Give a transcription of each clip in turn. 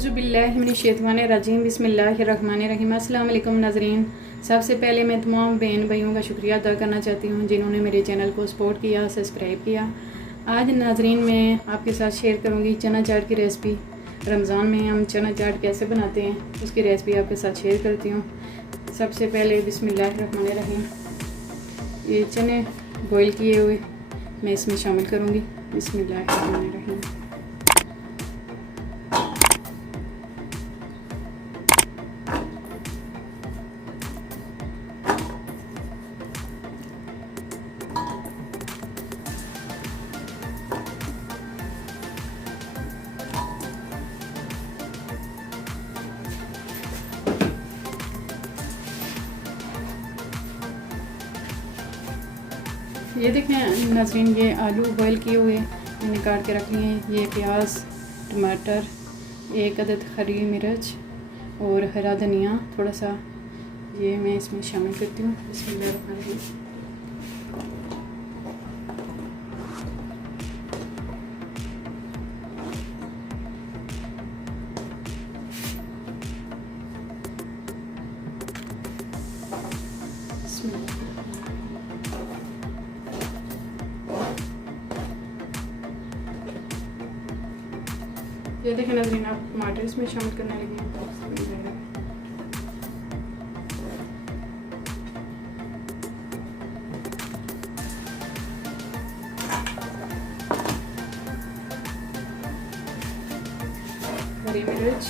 औज़ुबिल्लाहिमिनश्शैतानिर्रजीम बिस्मिल्लाहिर्रहमानिर्रहीम। अस्सलाम वालेकुम नाज़रीन। सबसे पहले मैं तमाम बहन भाइयों का शुक्रिया अदा करना चाहती हूँ जिन्होंने मेरे चैनल को सपोर्ट किया, सब्सक्राइब किया। आज नाज़रीन मैं आपके साथ शेयर करूँगी चना चाट की रेसिपी। रमज़ान में हम चना चाट कैसे बनाते हैं उसकी रेसिपी आपके साथ शेयर करती हूँ। सबसे पहले बिस्मिल्लाहिर्रहमानिर्रहीम, ये चने बॉईल किए हुए मैं इसमें शामिल करूँगी। बिस्मिल्लाहिर्रहमानिर्रहीम। ये देखें नाज़रीन, ये आलू बॉईल किए हुए मैंने काट के रख लिए हैं। ये प्याज, टमाटर, एक अदद हरी मिर्च और हरा धनिया थोड़ा सा, ये मैं इसमें शामिल करती हूँ। बिस्मिल्लाहिर्रहमानिर्रहीम। ये देखें नाज़रीन, आप टमाटर इसमें शामिल करने लगे हैं। हरी मिर्च,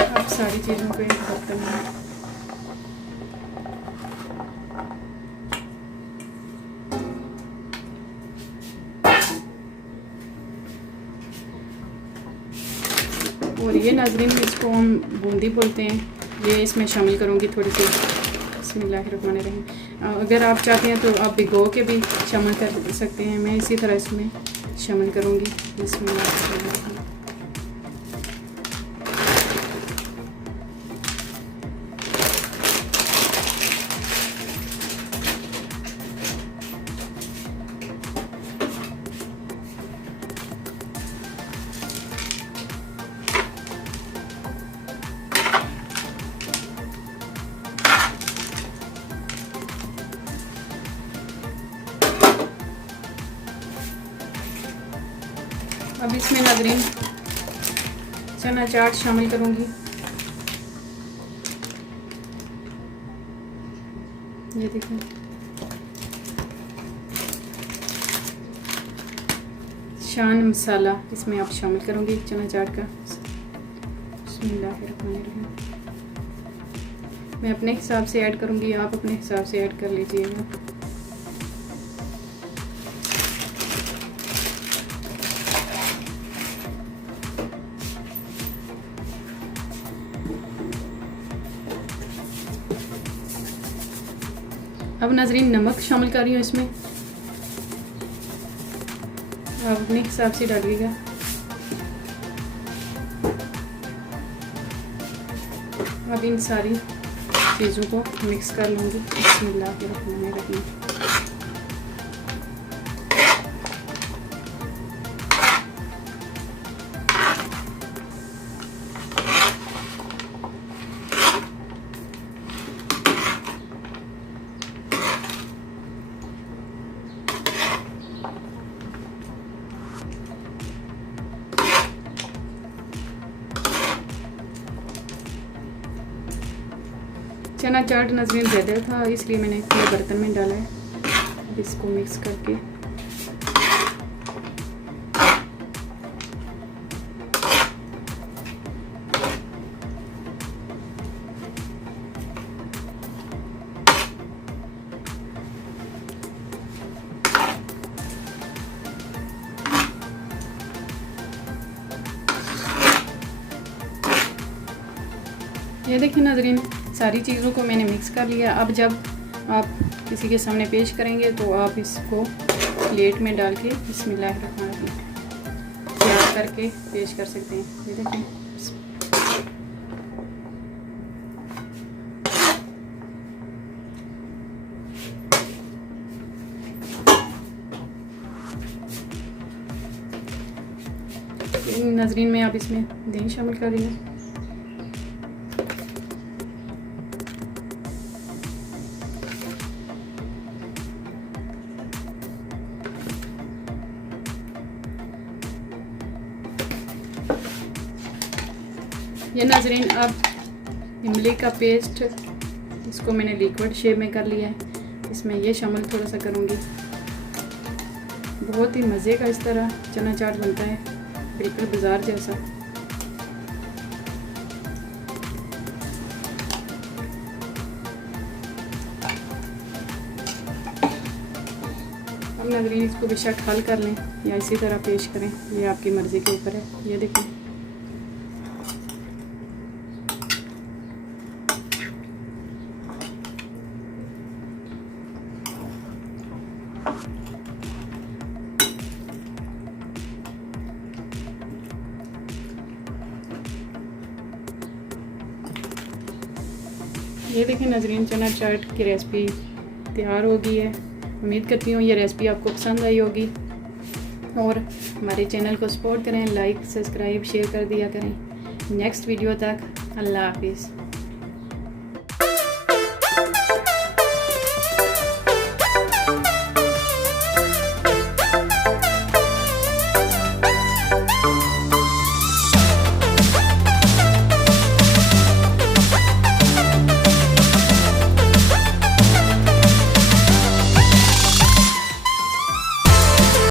अब सारी चीज़ों को एक बर्तन में और ये नाज़रीन इसको हम बूंदी बोलते हैं, ये इसमें शामिल करूँगी थोड़ी सी। बिस्मिल्लाहिर्रहमानिर्रहीम। अगर आप चाहते हैं तो आप भिगो के भी शामिल कर सकते हैं, मैं इसी तरह इसमें शामिल करूँगी। बिस्मिल्लाहिर्रहमानिर्रहीम। अब इसमें नाज़रीन चना चाट शामिल करूँगी। ये देखिए, शान मसाला इसमें आप शामिल करूँगी चना चाट का। बिस्मिल्लाहिर्रहमानिर्रहीम। मैं अपने हिसाब से ऐड करूँगी, आप अपने हिसाब से ऐड कर लीजिएगा। अब नाज़रीन नमक शामिल कर रही हूँ इसमें, आप अपने हिसाब से डालिएगा। अब इन सारी चीज़ों को मिक्स कर लूँगी। बिस्मिल्लाहिर्रहमानिर्रहीम। चना चाट नाज़रीन ज़्यादा था इसलिए मैंने पूरे बर्तन में डाला है। इसको मिक्स करके ये देखिए नाज़रीन, सारी चीज़ों को मैंने मिक्स कर लिया। अब जब आप किसी के सामने पेश करेंगे तो आप इसको प्लेट में डाल के बिस्मिल्लाहिर्रहमानिर्रहीम तैयार करके पेश कर सकते हैं। ये देखिए, नाजरीन मैं अब इसमें दही शामिल कर रही हूँ। ये नाजरीन अब इमली का पेस्ट, इसको मैंने लिक्विड शेप में कर लिया है, इसमें ये शामिल थोड़ा सा करूँगी। बहुत ही मज़े का इस तरह चना चाट बनता है, बिल्कुल बाज़ार जैसा। अब नाज़रीन इसको बेशक हल कर लें या इसी तरह पेश करें, ये आपकी मर्ज़ी के ऊपर है। ये देखें ये देखें नाज़रीन चना चाट की रेसिपी तैयार हो गई है। उम्मीद करती हूँ ये रेसिपी आपको पसंद आई होगी और हमारे चैनल को सपोर्ट करें, लाइक सब्सक्राइब शेयर कर दिया करें। नेक्स्ट वीडियो तक अल्लाह हाफिज़।